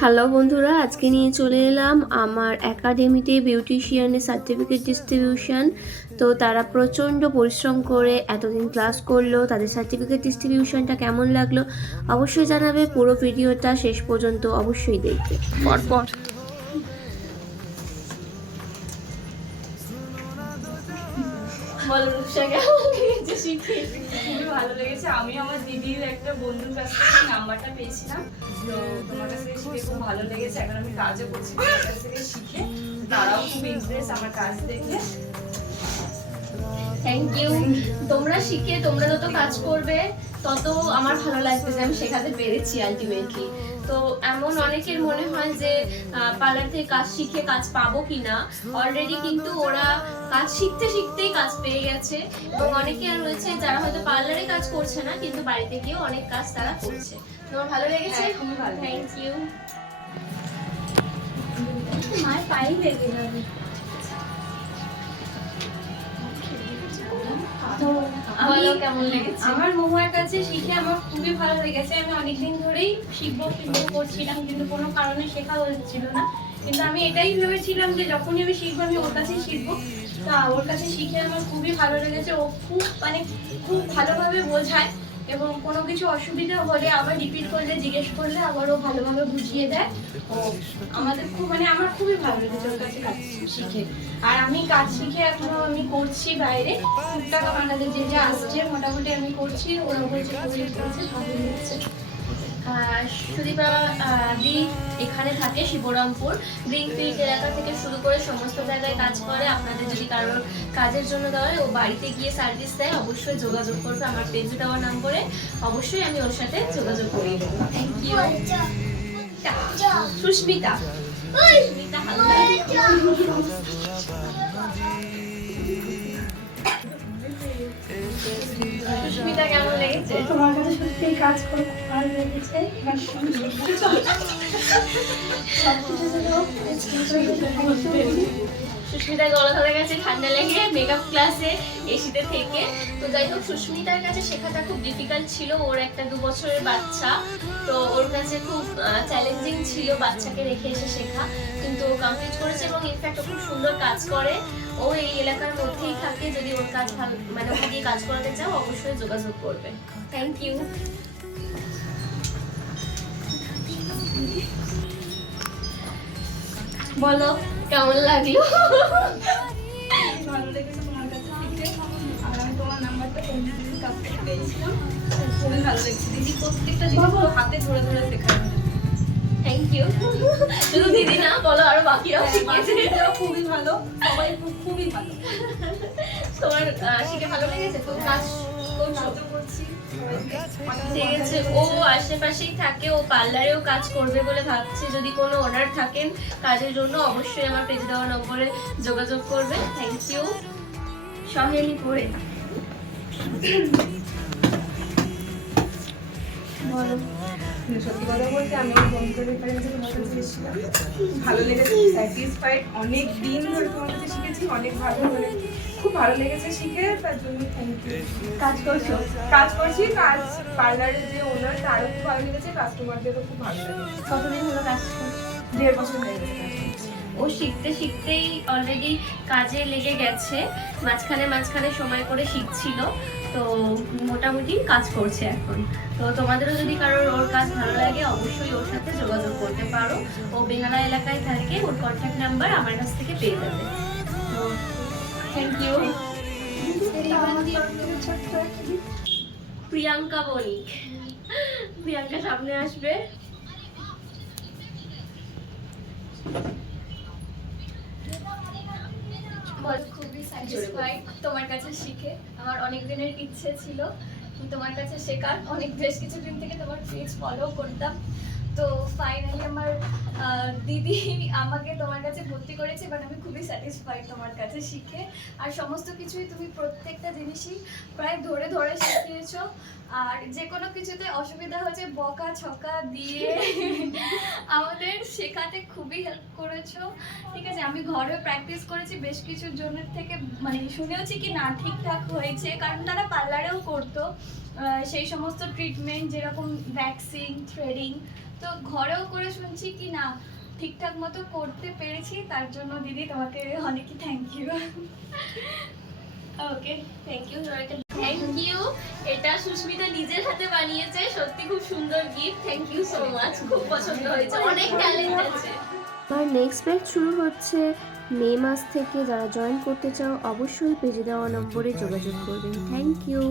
Hello বন্ধুরা, আজকে নিয়ে চলে এলাম আমার একাডেমিতে বিউটিশিয়ানের সার্টিফিকেট ডিস্ট্রিবিউশন। তো তারা প্রচণ্ড পরিশ্রম করে এতদিন ক্লাস করলো, তাদের সার্টিফিকেট ডিস্ট্রিবিউশনটা কেমন লাগলো অবশ্যই জানাবে। পুরো ভিডিওটা শেষ পর্যন্ত অবশ্যই দেখবে। পরপর বলো রূপসা, কেমন লেগেছে শিখে? খুবই ভালো লেগেছে। আমি আমার দিদির একটা বন্ধুর কাছ থেকে নাম্বারটা পেয়েছিলাম, তো তোমার কাছ থেকে শিখে খুব ভালো লেগেছে। এখন আমি কাজও করছি তোমার কাছ থেকে শিখে, তারাও খুব ইন্টারেস্ট আমার কাজ দেখে। Thank you. তোমরা শিখে তোমরা যত কাজ করবে তত আমার ভালো লাগবে যে আমি শেখাতে পেরেছি আলটিমেটলি। তো এমন অনেকের মনে হয় যে পার্লার থেকে কাজ শিখে কাজ পাবো কিনা, অলরেডি কিন্তু ওরা কাজ শিখতে শিখতেই কাজ পেয়ে গেছে। এবং অনেকে আর রয়েছে যারা হয়তো পার্লারে কাজ করছে না কিন্তু বাড়িতে গিয়েও অনেক কাজ তারা করছে। তোমার ভালো লেগেছে? খুবই ভালো। Thank you. মায়ের পায়ে লেগে যাবে। বলো কেমন লেগেছে? আমার মহুয়ার কাছে শিখে আমার খুবই ভালো লেগেছে। আমি অনেকদিন ধরেই শিখবো করছিলাম, কিন্তু কোনো কারণে শেখা হচ্ছিল না। কিন্তু আমি এটাই ভেবেছিলাম যে যখনই আমি শিখবো আমি ওর কাছেই শিখবো। তা ওর কাছে শিখে আমার খুবই ভালো লেগেছে। ও খুব ভালোভাবে বোঝায় এবং কোনো কিছু অসুবিধা হলে আবার রিপিট করলে জিজ্ঞেস করলে আবার ও ভালোভাবে বুঝিয়ে দেয়। ও আমাদের আমার খুবই ভালো লেগেছে ওর কাছে কাজ শিখে। আর আমি কাজ শিখে এখনো আমি করছি বাইরে, টুকটাক আমার কাছে যে যা আসছে মোটামুটি আমি করছি। ওরা বলছে ভালো লেগেছে। সুদীপা দি এখানে থাকে শিবরামপুর গ্রিনফিল্ড এলাকা থেকে শুরু করে সমস্ত জায়গায় কাজ করে। আপনাদের যদি কারোর কাজের জন্য দেওয়া হয়, ও বাড়িতে গিয়ে সার্ভিস দেয়, অবশ্যই যোগাযোগ করবে। আমার পেজে দেওয়া নম্বরে অবশ্যই আমি ওর সাথে যোগাযোগ করিয়ে দেবো। Thank you. সুস্মিতা, সুস্মিতা সুস্মিতা কেমন লেগেছে? তোমার কাছে সত্যি কাজ করে খুব ভালো লেগেছে। সুস্মিতার গলা ধরে গেছে ঠান্ডা লেগে মেকআপ ক্লাসে এসিতে থেকে। তো যাই হোক, সুস্মিতার কাছে শেখাটা খুব ডিফিকাল্ট ছিল। ওর একটা 2 বছরের বাচ্চা, তো ওর কাছে খুব চ্যালেঞ্জিং ছিল বাচ্চাকে রেখে এসে শেখা, কিন্তু ও কমপ্লিট করেছে এবং ইনফ্যাক্ট ও খুব সুন্দর কাজ করে। ও এই এলাকার মধ্যেই থাকে। যদি ওর কাজ ভালো মানে ওকে দিয়ে কাজ করাতে চাও অবশ্যই যোগাযোগ করবে। Thank you. বলো কেমন লাগলো? ভালো লেগেছে তোমার কাছে শিখে। আর আমি তোমার নাম্বারটা দিদির কাছ থেকে পেয়েছিলাম, খুবই ভালো লেগেছে। দিদি প্রত্যেকটা জিনিস পুরো হাতে ধরে ধরে শেখায়। Thank you. শুধু দিদি না, বলো আরো বাকিরাও শিখিয়েছে। খুবই ভালো, সবাই খুবই ভালো। তোমার শিখে ভালো লেগেছে? তো কাজ করছি। ঠিক আছে। ও আশেপাশেই থাকে, ও পার্লারেও কাজ করবে বলে ভাবছে। যদি কোনো অর্ডার থাকেন কাজের জন্য অবশ্যই আমার পেজে দেওয়া নম্বরে যোগাযোগ করবে। Thank you. সহেলি পড়ে বলো। সত্যি কথা বলতে আমি আমার বন্ধুদের রেফারেন্সে তোমার কাছে এসেছিলাম, ভালো লেগেছে, স্যাটিসফাইড। অনেক দিন ধরে তোমার কাছে শিখেছি, অনেক ভালো মানে খুব ভালো লেগেছে শিখে, তার জন্য থ্যাংক ইউ। কাজ করছো? কাজ করছি, কাজ পার্লারের যে ওনার তারও খুব ভালো লেগেছে, কাস্টমারদেরও খুব ভালো লেগেছে। কতদিন হলো কাজ করছো? 1.5 বছর হয়ে গেছে কাজ করছি। ও শিখতে শিখতেই অলরেডি কাজে লেগে গেছে। মাঝখানে সময় করে শিখছিল, তো মোটামুটি কাজ করছে এখন। তো তোমাদেরও যদি কারোর ওর কাজ ভালো লাগে অবশ্যই ওর সাথে যোগাযোগ করতে পারো। ও বেহালা এলাকায় থাকে, ওর কন্ট্যাক্ট নাম্বার আমার কাছ থেকে পেয়ে যাবে। তো থ্যাংক ইউ। প্রিয়াঙ্কা বণিক, প্রিয়াঙ্কা সামনে আসবে। খুবই স্যাটিসফাইড তোমার কাছে শিখে। আমার অনেক দিনের ইচ্ছে ছিল তোমার কাছে শেখার। বেশ কিছুদিন থেকে তোমার পেজ ফলো করতাম। তো ফাইনালি আমার দিদি আমাকে তোমার কাছে ভর্তি করেছে, বাট আমি খুবই স্যাটিসফাইড তোমার কাছে শিখে। আর সমস্ত কিছুই তুমি প্রত্যেকটা জিনিসই প্রায় ধরে ধরে শিখিয়েছো। আর যে কোনো কিছুতে অসুবিধা হচ্ছে বকা ছকা দিয়ে আমাদের শেখাতে খুবই হেল্প করেছো। ঠিক আছে, আমি ঘরে প্র্যাকটিস করেছি বেশ কিছু জনের থেকে, মানে শুনেওছি কি না ঠিকঠাক হয়েছে, কারণ তারা পার্লারেও করতো সেই সমস্ত ট্রিটমেন্ট, যেরকম ভ্যাকসিন, থ্রেডিং, তো ঘরেও করে শুনছি কি না ঠিকঠাক মতো করতে পেরেছি, তার জন্য দিদি তোমাকে অনেকই thank you. Okay, thank you. Thank you, এটা সুস্মিতা নিজের হাতে বানিয়েছে, সত্যি খুব সুন্দর gift. Thank you so much, খুব পছন্দ হয়েছে, অনেক ট্যালেন্ট আছে। আর নেক্সট ব্যাচ শুরু হচ্ছে মে মাস থেকে। যারা জয়েন করতে চাও অবশ্যই পেজে দেওয়া নম্বরে যোগাযোগ করবেন। Thank you.